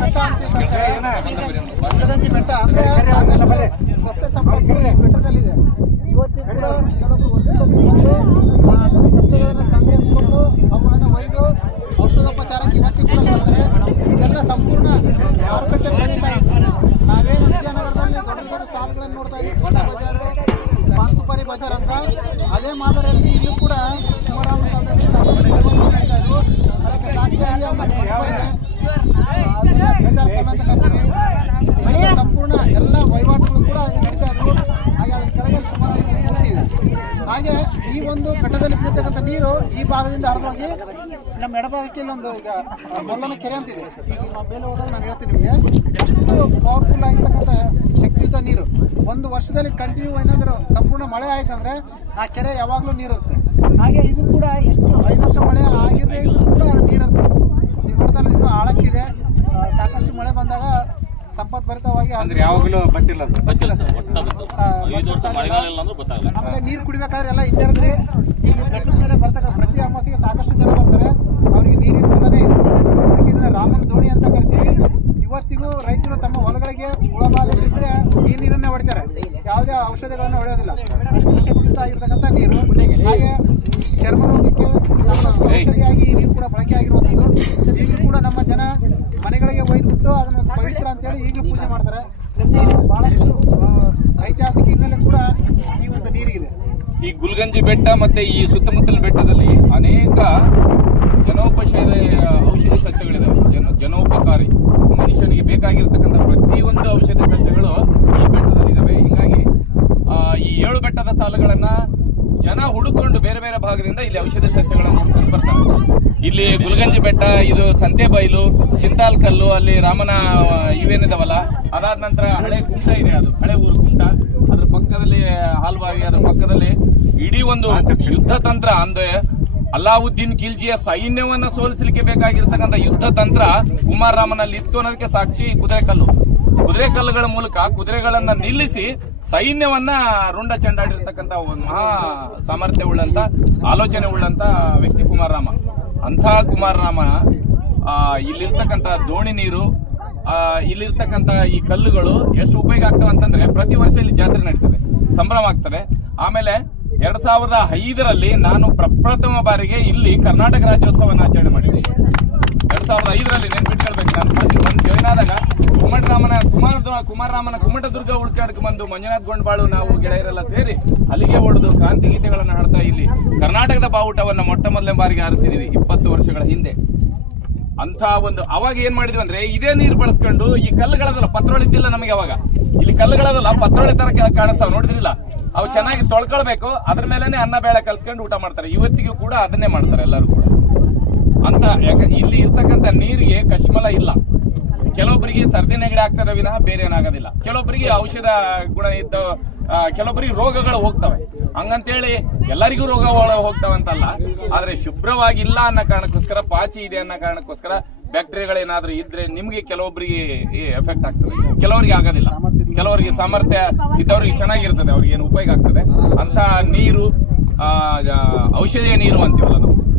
ಬೆಟ್ಟ ಬೆಟ್ಟ ಅಂದ್ರೆ ಸಸ್ಯ ಸಂಪತ್ತು ಬೆಟ್ಟದಲ್ಲಿದೆ ಆ ಸಸ್ಯಗಳನ್ನ ಸಂಗ್ರಹಿಸಿಕೊಂಡು ಅವುಗಳನ್ನ ಒಯ್ದು ಔಷಧೋಪಚಾರಕ್ಕೆ ಇವತ್ತು ಕೂಡ ಬರ್ತಾರೆ ಇದೆಲ್ಲ ಸಂಪೂರ್ಣ ಮಾರುಕಟ್ಟೆ ಪ್ರದೇಶ ನಾವೇನು ವಿಜಯನಗರದಲ್ಲಿ ದೊಡ್ಡ ದೊಡ್ಡ ಸಾಲುಗಳನ್ನು ನೋಡ್ತಾ ಇದ್ದೀವಿ ಪಾನ್ ಸುಪಾರಿ ಬಜಾರ್ ಅಂತ ಅದೇ ಮಾದರಿಯಲ್ಲಿ ಇಲ್ಲೂ ಕೂಡ ಇದ್ವು ಅದಕ್ಕೆ ಸಾಕ್ಷಿಯಾಗಿ ನಮ್ಮ ಕೊಪ್ಪ ಇದೆ. ಅದನ್ನ ಚಂದರ್ ಕರ್ನಾಟಕ ಅಂತೀವಿ. ಇಲ್ಲಿಯ ಸಂಪೂರ್ಣ ಎಲ್ಲ ವಹಿವಾಟುಗಳು ಕೂಡ ಅಲ್ಲಿ ನಡೀತಾ ಇದ್ವು ಹಾಗೆ ಅದ್ರ ಕೆಳಗೆ ಸುಮಾರು ಮೂರ್ತಿ ಇದೆ ಹಾಗೆ ಈ ಒಂದು ಬೆಟ್ಟದಲ್ಲಿ ಬೀಳ್ತಕ್ಕಂಥ ನೀರು ಈ ಭಾಗದಿಂದ ಹರಿದೋಗಿ ನಮ್ಮ ಎಡಭಾಗಕ್ಕೆ ಇಲ್ಲೊಂದು ಈಗ ಮೊಲ್ಲನ ಕೆರೆ ಅಂತಿದೆ ಈಗ ಮೇಲೆ ಹೋದಾಗ ನಾನು ಹೇಳ್ತೀನಿ ನಿಮಗೆ. ಅಷ್ಟು ಪವರ್ಫುಲ್ ಆಗಿರ್ತಕ್ಕಂಥ ಶಕ್ತಿಯುತ ನೀರು. ಒಂದು ವರ್ಷದಲ್ಲಿ ಕಂಟಿನ್ಯೂ ಏನಾದರೂ ಸಂಪೂರ್ಣ ಮಳೆ ಆಯ್ತಂದ್ರೆ ಆ ಕೆರೆ ಯಾವಾಗಲೂ ನೀರು ಇರುತ್ತೆ ಹಾಗೆ ಇದು ಕೂಡ ಎಷ್ಟು ಐದು ವರ್ಷ ಮಳೆ ಆಗಿದೆ ಇದ್ರೂ ಕೂಡ ಅದು ನೀರು ಇರುತ್ತೆ ನೀವು ನೋಡ್ತಾರೆ ಇನ್ನೂ ಆಳಕ್ಕಿದೆ ಆ, ಸಾಕಷ್ಟು ಮಳೆ ಬಂದಾಗ ಸಂಪತ್ ಭರಿತವಾಗಿ ಅಂದ್ರೆ ಯಾವಾಗಲೂ ಬಟ್ಟಿಲ್ಲ ಅದು. ಗೊತ್ತಿಲ್ಲ ಸರ್ ಒಟ್ಟ ಗೊತ್ತಿಲ್ಲ ಐದು ವರ್ಷ ಗೊತ್ತಾಗಲ್ಲ. ಮಳೆಗಾಲ ಇಲ್ಲ ಅಂದ್ರೆ ಗೊತ್ತಾಗಲ್ಲ. ಆಮೇಲೆ ನೀರು ಕುಡಿಬೇಕಾದ್ರೆ ಎಲ್ಲ ಇಂಜರ್ದ್ರೆ ಈಗ ಬೆಟ್ಟದ ಮೇಲೆ ಬರ್ತಕ್ಕ ಪ್ರತಿ ಅಮಾಸಿಗೆ ಸಾಕಷ್ಟು ಜನ ಬರ್ತಾರೆ. ಅವರಿಗೆ ನೀರಿನ ಮೂಲನೇ ಇದೆ ಅದಕ್ಕೆ ಇದನ್ನ ರಾಮನ ದೋಣಿ ಅಂತ ಕರಿತೀವಿ. ಇವತ್ತಿಗೂ ರೈತರು ತಮ್ಮ ಹೊಲಗಳಿಗೆ ಹುಳಬಾಧೆ ಬಿದ್ದರೆ ಈ ನೀರನ್ನೇ ಹೊಡಿತಾರೆ. ಯಾವುದೇ ಔಷಧಿಗಳನ್ನು ಹೊಡೆಯೋದಿಲ್ಲ. ಅಷ್ಟು ಶಕ್ತಿಯುತ ಆಗಿರ್ತಕ್ಕಂಥ ನೀರು. ಹಾಗೆ ಚರ್ಮ ರೋಗಕ್ಕೆ ಔಷಧಿಯಾಗಿ ಈ ನೀರು ಕೂಡ ಬಳಕೆ ಆಗಿರುವಂಥದ್ದು ಈಗಲೂ ಕೂಡ ನಮ್ಮ ಜನ ಮನೆಗಳಿಗೆ ಅಂತೇಳಿ ಈಗಲೂ ಪೂಜೆ ಮಾಡ್ತಾರೆ. ಬಹಳಷ್ಟು ಐತಿಹಾಸಿಕ ಹಿನ್ನೆಲೆ ಕೂಡ ಈ ಒಂದು ನೀರಿಗಿದೆ ಈ ಗುಲ್ಗಂಜಿ ಬೆಟ್ಟ ಮತ್ತೆ ಈ ಸುತ್ತಮುತ್ತಲ ಬೆಟ್ಟದಲ್ಲಿ ಅನೇಕ ಜನೋಪಚಾರ ಔಷಧಿ ಸಸ್ಯಗಳಿದಾವೆ. ಜನ, ಜನೋಪಕಾರಿ ಮನುಷ್ಯನಿಗೆ ಬೇಕಾಗಿರ್ತಕ್ಕಂಥ ಪ್ರತಿಯೊಂದು ಔಷಧಿ ಸಸ್ಯಗಳು ಈ ಬೆಟ್ಟದಲ್ಲಿ ಇದಾವೆ ಹೀಗಾಗಿ ಈ ಏಳು ಬೆಟ್ಟದ ಸಾಲುಗಳನ್ನ ಜನ ಹುಡುಕೊಂಡು ಬೇರೆ ಬೇರೆ ಭಾಗದಿಂದ ಇಲ್ಲಿ ಔಷಧಿ ಸಸ್ಯಗಳನ್ನು ಹುಡುಕೊಂಡು ಬರ್ತಾರೆ. ಇಲ್ಲಿ ಗುಲ್ಗಂಜಿ ಬೆಟ್ಟ, ಇದು ಸಂತೆಬೈಲು ಚಿಂತಾಲ್ ಕಲ್ಲು, ಅಲ್ಲಿ ರಾಮನ ಇವೇನಿದವಲ್ಲ, ಅದಾದ ನಂತರ ಹಳೆ ಕುಂಟ ಇದೆ ಅದು. ಹಳೆ ಊರು ಕುಂಟ. ಅದ್ರ ಪಕ್ಕದಲ್ಲಿ ಹಾಲ್ಬಾವಿ, ಅದ್ರ ಪಕ್ಕದಲ್ಲಿ ಇಡೀ ಒಂದು ಯುದ್ಧ ತಂತ್ರ ಅಂದ್ರೆ ಅಲ್ಲಾವುದ್ದೀನ್ ಖಿಲ್ಜಿಯ ಸೈನ್ಯವನ್ನ ಸೋಲಿಸಲಿಕ್ಕೆ ಬೇಕಾಗಿರ್ತಕ್ಕಂಥ ಯುದ್ಧ ತಂತ್ರ ಕುಮಾರರಾಮನಲ್ಲಿ ಇತ್ತು ಅನ್ನೋದಕ್ಕೆ ಸಾಕ್ಷಿ ಕುದುರೆ ಕಲ್ಲು. ಕುದುರೆ ಕಲ್ಲುಗಳ ಮೂಲಕ ಕುದುರೆಗಳನ್ನ ನಿಲ್ಲಿಸಿ ಸೈನ್ಯವನ್ನ ರುಂಡ ಚೆಂಡಾಡಿರ್ತಕ್ಕಂಥ ಒಂದು ಮಹಾ ಸಾಮರ್ಥ್ಯ ಉಳ್ಳಂತ ಆಲೋಚನೆ ಉಳ್ಳಂತ ವ್ಯಕ್ತಿ ಕುಮಾರರಾಮ. ಅಂಥ ಕುಮಾರರಾಮ ಆ, ಇಲ್ಲಿರ್ತಕ್ಕಂಥ ದೋಣಿ ನೀರು ಆ, ಇಲ್ಲಿರ್ತಕ್ಕಂಥ ಈ ಕಲ್ಲುಗಳು ಎಷ್ಟು ಉಪಯೋಗ ಆಗ್ತವೆ ಅಂತಂದ್ರೆ ಪ್ರತಿ ವರ್ಷ ಇಲ್ಲಿ ಜಾತ್ರೆ ನಡೀತದೆ ಸಂಭ್ರಮ ಆಗ್ತದೆ. ಆಮೇಲೆ ಎರಡ್ ಸಾವಿರದ ಐದರಲ್ಲಿ ನಾನು ಪ್ರಪ್ರಥಮ ಬಾರಿಗೆ ಇಲ್ಲಿ ಕರ್ನಾಟಕ ರಾಜ್ಯೋತ್ಸವನ ಆಚರಣೆ ಮಾಡಿದ್ದೀನಿ ಎರಡ್ ಸಾವಿರದ ಐದರಲ್ಲಿ ನೆನ್ಪಿಟ್ಕೊಳ್ಬೇಕು ನಾನು. ಫಸ್ಟ್ ಬಂದು ಜಾಯ್ನ್ ಆದಾಗ ಕುಮಾರರಾಮನ ಕುಮಟದುರ್ಗ ಉಳ್ಕಾಡಕ್ಕೆ ಬಂದು ಮಂಜುನಾಥ್ ಗೊಂಡ್ಬಾಳು ನಾವು ಗೆಳೆಯರೆಲ್ಲ ಸೇರಿ ಅಲ್ಲಿಗೆ ಹೊಡೆದು ಕ್ರಾಂತಿ ಗೀತೆಗಳನ್ನು ಹಾಡ್ತಾ ಇಲ್ಲಿ. ಕರ್ನಾಟಕದ ಬಾವುಟವನ್ನು ಮೊಟ್ಟ ಮೊದಲನೇ ಬಾರಿಗೆ ಆರಿಸಿದೀವಿ ಇಪ್ಪತ್ತು ವರ್ಷಗಳ ಹಿಂದೆ. ಅಂತ ಒಂದು ಅವಾಗ ಏನ್ ಮಾಡಿದ್ವಿ ಅಂದ್ರೆ ಇದೇ ನೀರು ಬಳಸ್ಕೊಂಡು ಈ ಕಲ್ಲುಗಳದಲ್ಲ ಪತ್ರೊಳಿದ್ದಿಲ್ಲ ನಮಗೆ ಅವಾಗ. ಇಲ್ಲಿ ಕಲ್ಲುಗಳದಲ್ಲ ಪತ್ರೊಳಿ ತರ ಕಾಣಿಸ್ತಾವ, ನೋಡಿದ್ರಿಲ್ಲ? ಅವು ಚೆನ್ನಾಗಿ ತೊಳ್ಕೊಳ್ಬೇಕು, ಅದ್ರ ಮೇಲೆನೆ ಅನ್ನ ಬೇಳೆ ಕಲ್ಸ್ಕೊಂಡು ಊಟ ಮಾಡ್ತಾರೆ. ಇವತ್ತಿಗೂ ಕೂಡ ಅದನ್ನೇ ಮಾಡ್ತಾರೆ ಎಲ್ಲರೂ ಕೂಡ. ಅಂತ ಯಾಕ ಇಲ್ಲಿ ಇರ್ತಕ್ಕಂಥ ನೀರಿಗೆ ಕಶ್ಮಲ ಇಲ್ಲ. ಕೆಲವೊಬ್ಬರಿಗೆ ಸರ್ದಿ ನೆಗಡಿ ಆಗ್ತದೆ ವಿನಃ ಬೇರೆ ಏನಾಗೋದಿಲ್ಲ. ಕೆಲವೊಬ್ಬರಿಗೆ ಔಷಧ ಗುಣ ಇದ್ದ ಕೆಲವೊಬ್ಬರಿಗೆ ರೋಗಗಳು ಹೋಗ್ತವೆ. ಹಂಗಂತೇಳಿ ಎಲ್ಲರಿಗೂ ರೋಗ ಒಳ- ಹೋಗ್ತವೆ ಅಂತಲ್ಲ ಆದ್ರೆ ಶುಭ್ರವಾಗಿಲ್ಲ ಅನ್ನೋ ಕಾರಣಕ್ಕೋಸ್ಕರ, ಪಾಚಿ ಇದೆ ಅನ್ನೋ ಕಾರಣಕ್ಕೋಸ್ಕರ ಬ್ಯಾಕ್ಟೀರಿಯಾಗಳೇನಾದ್ರೂ ಇದ್ರೆ ನಿಮ್ಗೆ ಕೆಲವೊಬ್ಬರಿಗೆ ಎಫೆಕ್ಟ್ ಆಗ್ತದೆ. ಕೆಲವರಿಗೆ ಆಗೋದಿಲ್ಲ. ಕೆಲವರಿಗೆ ಸಾಮರ್ಥ್ಯ ಇದ್ದವ್ರಿಗೆ ಚೆನ್ನಾಗಿರ್ತದೆ, ಅವ್ರಿಗೆ ಏನು ಉಪಯೋಗ ಆಗ್ತದೆ. ಅಂತ ನೀರು ಔಷಧಿಯ ನೀರು ಅಂತೀವಲ್ಲ ನಾವು